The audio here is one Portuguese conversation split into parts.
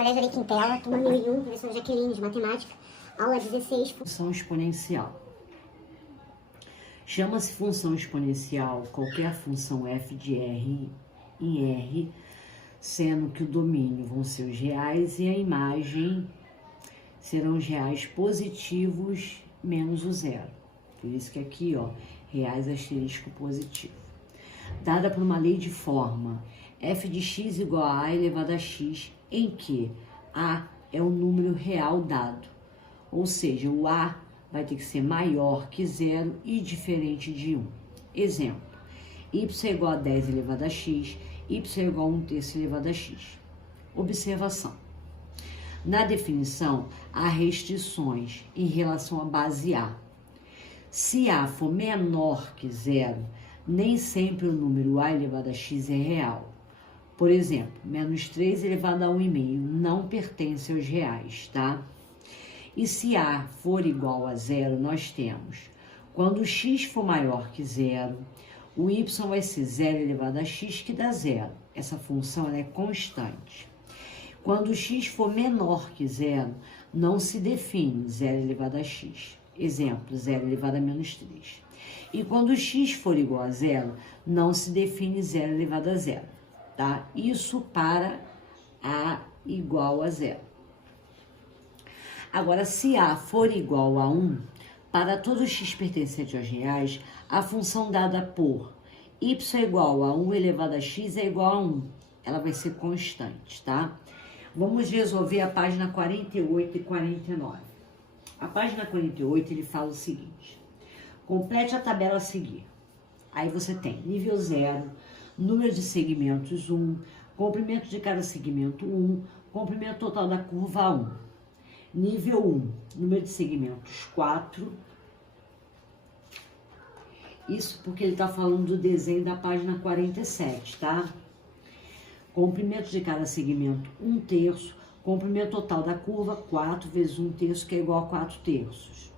Colégio Ari Quintela, turma 1001, professora Jaqueline de Matemática, aula 16. Função exponencial. Chama-se função exponencial qualquer função f de R em R, sendo que o domínio vão ser os reais e a imagem serão os reais positivos menos o zero. Por isso que aqui, ó, reais asterisco positivo. Dada por uma lei de forma, f de x igual a a elevado a x, em que a é o número real dado. Ou seja, o a vai ter que ser maior que zero e diferente de 1. Exemplo, y é igual a 10 elevado a x, y é igual a 1/3 elevado a x. Observação. Na definição, há restrições em relação à base a. Se a for menor que zero, nem sempre o número a elevado a x é real. Por exemplo, menos 3 elevado a 1,5 não pertence aos reais, tá? E se a for igual a zero, nós temos, quando x for maior que zero, o y vai ser 0 elevado a x, que dá zero. Essa função ela é constante. Quando x for menor que zero, não se define 0 elevado a x. Exemplo, 0 elevado a menos 3. E quando x for igual a zero, não se define 0 elevado a zero. Tá? Isso para a igual a zero. Agora, se a for igual a 1, para todo x pertencente aos reais, a função dada por y é igual a 1 elevado a x é igual a 1. Ela vai ser constante, tá? Vamos resolver a página 48 e 49. A página 48, ele fala o seguinte. Complete a tabela a seguir. Aí você tem nível 0, número de segmentos 1, comprimento de cada segmento 1, comprimento total da curva 1. Nível 1, número de segmentos 4. Isso porque ele está falando do desenho da página 47, tá? Comprimento de cada segmento 1/3, comprimento total da curva 4 vezes 1/3, que é igual a 4/3.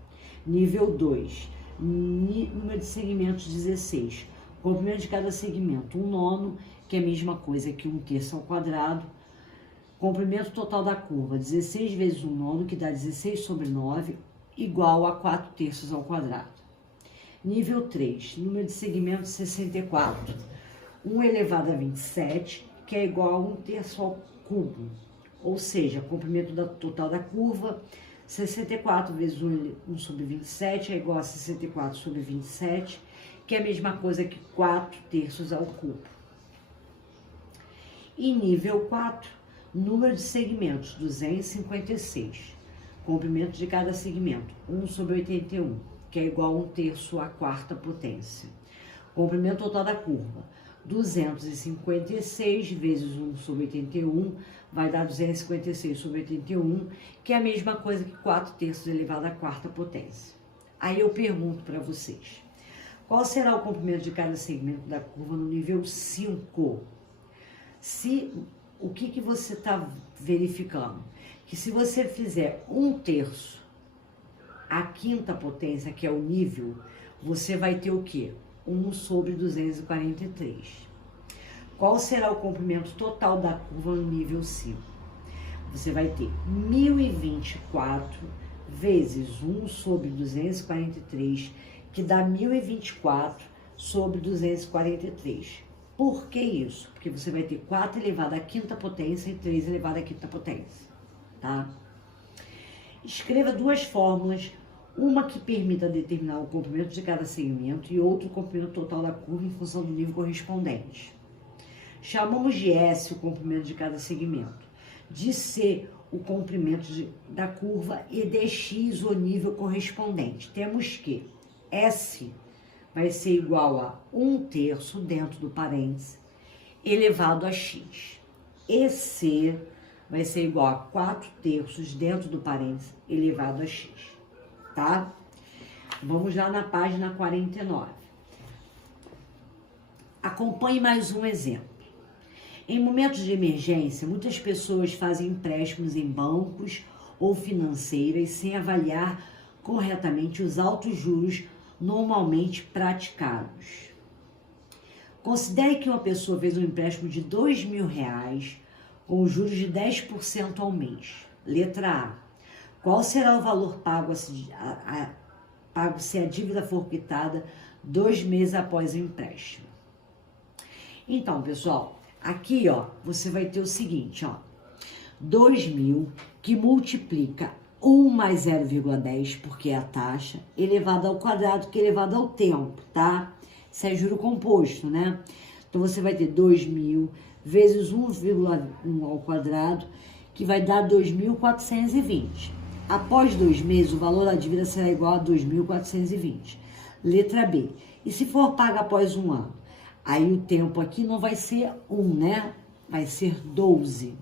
Nível 2, número de segmentos 16, comprimento de cada segmento 1/9, que é a mesma coisa que 1/3 ao quadrado. Comprimento total da curva, 16 vezes 1/9, que dá 16/9, igual a 4/3 ao quadrado. Nível 3, número de segmentos 64, 1 elevado a 27, que é igual a 1/3 ao cubo. Ou seja, comprimento total da curva, 64 vezes 1 sobre 27 é igual a 64 sobre 27, que é a mesma coisa que 4/3 ao cubo. E nível 4, número de segmentos 256, comprimento de cada segmento 1 sobre 81, que é igual a 1/3 à quarta potência. Comprimento total da curva, 256 vezes 1 sobre 81 vai dar 256 sobre 81, que é a mesma coisa que 4/3 elevado à quarta potência. Aí eu pergunto para vocês, qual será o comprimento de cada segmento da curva no nível 5? O que você está verificando? Que se você fizer 1/3 a quinta potência, que é o nível, você vai ter o quê? 1 sobre 243. Qual será o comprimento total da curva no nível 5? Você vai ter 1024 vezes 1 sobre 243, que dá 1024 sobre 243. Por que isso? Porque você vai ter 4 elevado à quinta potência e 3 elevado à quinta potência, tá? Escreva duas fórmulas, uma que permita determinar o comprimento de cada segmento e outra o comprimento total da curva em função do nível correspondente. Chamamos de S o comprimento de cada segmento, de C o comprimento da curva e de X o nível correspondente. Temos que S vai ser igual a 1/3 dentro do parênteses elevado a x. E C vai ser igual a 4/3 dentro do parênteses elevado a x, tá? Vamos lá na página 49. Acompanhe mais um exemplo. Em momentos de emergência, muitas pessoas fazem empréstimos em bancos ou financeiras sem avaliar corretamente os altos juros normalmente praticados. Considere que uma pessoa fez um empréstimo de R$2.000 com juros de 10% ao mês. Letra A. Qual será o valor pago se a dívida for quitada 2 meses após o empréstimo? Então, pessoal, aqui, ó, você vai ter o seguinte, ó. 2.000 que multiplica 1 mais 0,10, porque é a taxa, elevado ao quadrado, que é elevado ao tempo, tá? Isso é juro composto, né? Então, você vai ter 2.000 vezes 1,1 ao quadrado, que vai dar 2.420. Após 2 meses, o valor da dívida será igual a 2.420. Letra B. E se for paga após 1 ano? Aí o tempo aqui não vai ser 1, né? Vai ser 12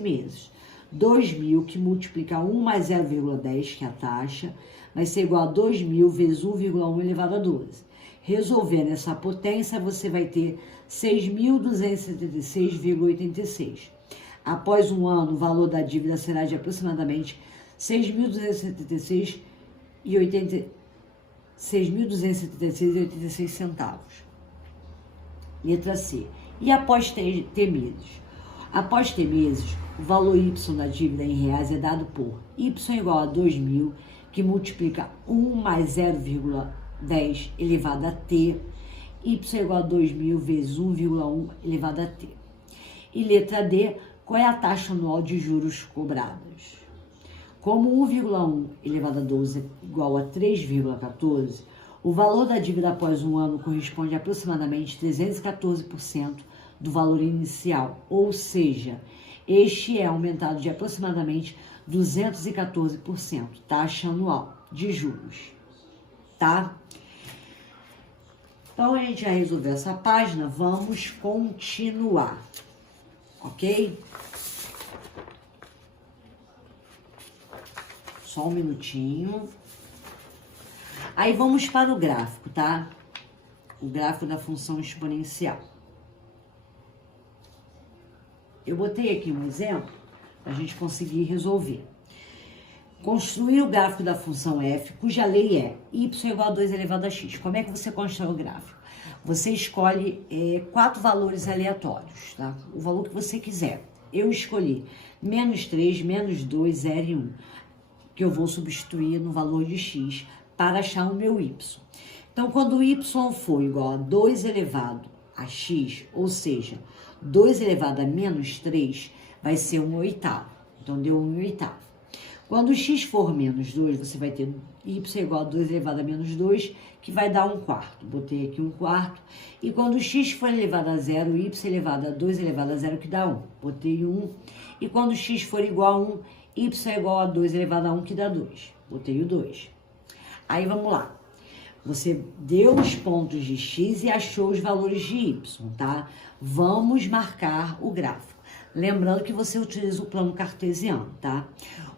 meses. 2.000 que multiplica 1 mais 0,10, que é a taxa, vai ser igual a 2.000 vezes 1,1 elevado a 12. Resolvendo essa potência, você vai ter 6.276,86. Após 1 ano, o valor da dívida será de aproximadamente 6.276,86 centavos. Letra C. E após ter meses? Após ter meses, o valor Y da dívida em reais é dado por Y igual a 2.000, que multiplica 1 mais 0,10 elevado a T, Y igual a 2.000 vezes 1,1 elevado a T. E letra D, qual é a taxa anual de juros cobradas? Como 1,1 elevado a 12 é igual a 3,14, o valor da dívida após 1 ano corresponde a aproximadamente 314% do valor inicial, ou seja, este é aumentado de aproximadamente 214%, taxa anual de juros, tá? Então, a gente já resolveu essa página, vamos continuar, ok? Só um minutinho. Aí vamos para o gráfico, tá? O gráfico da função exponencial. Eu botei aqui um exemplo para a gente conseguir resolver. Construir o gráfico da função f, cuja lei é y igual a 2 elevado a x. Como é que você constrói o gráfico? Você escolhe 4 valores aleatórios, tá? O valor que você quiser. Eu escolhi menos 3, menos 2, 0 e 1, que eu vou substituir no valor de x para achar o meu y. Então, quando o y for igual a 2 elevado a x, ou seja, 2 elevado a menos 3, vai ser 1/8. Então, deu 1/8. Quando o x for menos 2, você vai ter y igual a 2 elevado a menos 2, que vai dar 1/4. Botei aqui 1/4. E quando o x for elevado a 0, y elevado a 2 elevado a 0, que dá 1. Botei 1. E quando o x for igual a 1, y é igual a 2 elevado a 1, que dá 2. Botei o 2. Aí, vamos lá. Você deu os pontos de x e achou os valores de y, tá? Vamos marcar o gráfico. Lembrando que você utiliza o plano cartesiano, tá?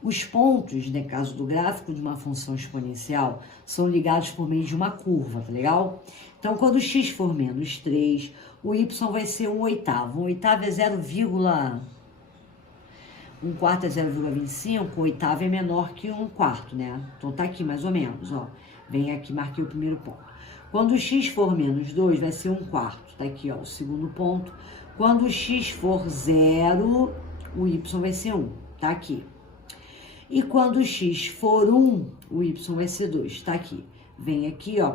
Os pontos, no caso do gráfico de uma função exponencial, são ligados por meio de uma curva, tá legal? Então, quando o x for menos 3, o y vai ser 1/8. 1/8 é 0,1/4 é 0,25, 1/8 é menor que 1/4, né? Então, tá aqui mais ou menos, ó. Vem aqui, marquei o primeiro ponto. Quando o x for menos 2, vai ser 1/4. Tá aqui, ó, o segundo ponto. Quando o x for 0, o y vai ser 1. Tá aqui. E quando o x for 1, o y vai ser 2. Tá aqui. Vem aqui, ó,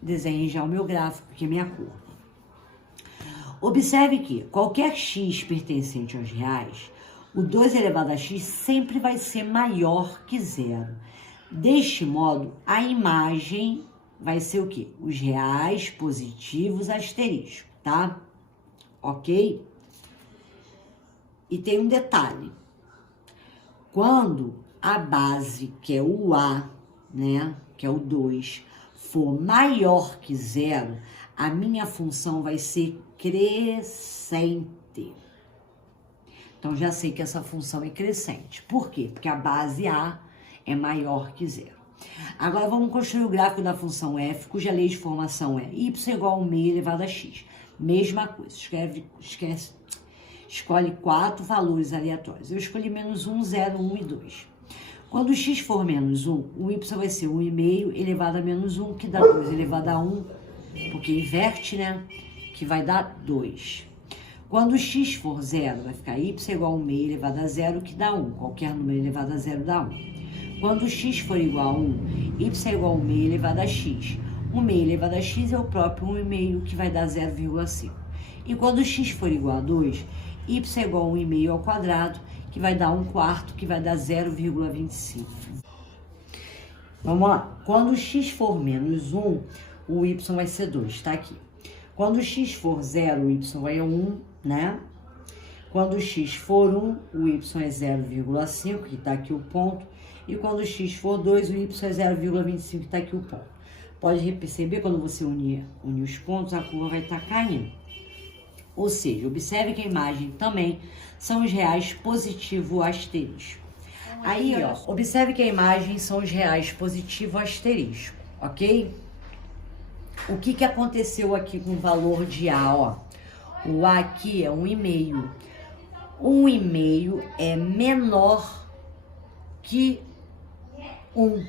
desenhe já o meu gráfico, que é minha curva. Observe que qualquer x pertencente aos reais, o 2 elevado a x sempre vai ser maior que 0. Deste modo, a imagem vai ser o quê? Os reais positivos asterisco, tá? Ok? E tem um detalhe. Quando a base, que é o A, né, que é o 2, for maior que 0, a minha função vai ser crescente. Então, já sei que essa função é crescente. Por quê? Porque a base A é maior que 0. Agora, vamos construir o gráfico da função f, cuja lei de formação é y igual a 1/6 elevado a x. Mesma coisa. Escolhe 4 valores aleatórios. Eu escolhi menos 1, 0, 1 e 2. Quando o x for menos 1, o y vai ser 1/2 elevado a menos 1, que dá 2 elevado a 1, porque inverte, né? Que vai dar 2. Quando x for zero, vai ficar y igual a 1 meio elevado a zero, que dá 1. Qualquer número elevado a zero dá 1. Quando x for igual a 1, y é igual a 1 meio elevado a x. 1 meio elevado a x é o próprio 1 meio, que vai dar 0,5. E quando x for igual a 2, y é igual a 1 meio ao quadrado, que vai dar 1 quarto, que vai dar 0,25. Vamos lá. Quando x for menos 1, o y vai ser 2, tá aqui. Quando x for 0, o y vai a 1, né? Quando x for 1, o y é 0,5, que tá aqui o ponto. E quando x for 2, o y é 0,25, que tá aqui o ponto. Pode perceber, quando você unir os pontos, a curva vai estar caindo. Ou seja, observe que a imagem também são os reais positivo asterisco. Aí, ó, observe que a imagem são os reais positivo asterisco, ok? O que aconteceu aqui com o valor de A, ó? O A aqui é 1,5. 1,5 é menor que 1,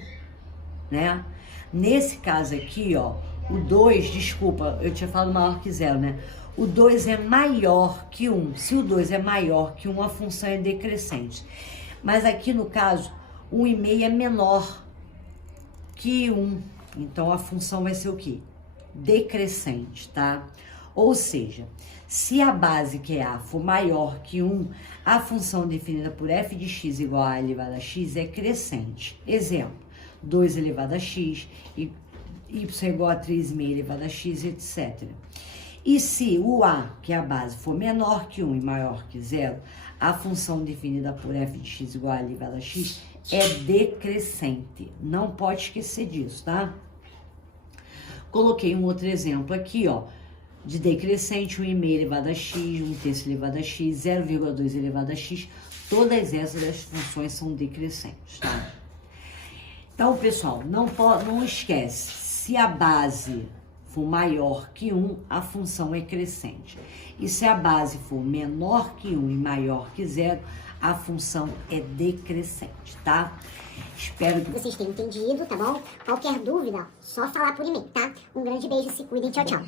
né? Nesse caso aqui, ó, o 2, desculpa, eu tinha falado maior que 0, né? O 2 é maior que 1. Se o 2 é maior que 1, a função é decrescente. Mas aqui no caso, 1,5 é menor que 1. Então a função vai ser o quê? Decrescente, tá? Ou seja, se a base, que é A, for maior que 1, a função definida por f de x igual a A elevado a x é crescente. Exemplo, 2 elevado a x, y igual a 3,5 elevado a x, etc. E se o A, que é a base, for menor que 1 e maior que 0, a função definida por f de x igual a elevado a x é decrescente. Não pode esquecer disso, tá? Coloquei um outro exemplo aqui, ó, de decrescente, 1,5 elevado a x, 1/3 elevado a x, 0,2 elevado a x. Todas essas funções são decrescentes, tá? Então, pessoal, não esquece, se a base for maior que 1, a função é crescente. E se a base for menor que 1 e maior que 0, a função é decrescente, tá? Espero que vocês tenham entendido, tá bom? Qualquer dúvida, só falar por e-mail, tá? Um grande beijo, se cuidem, tchau, tchau.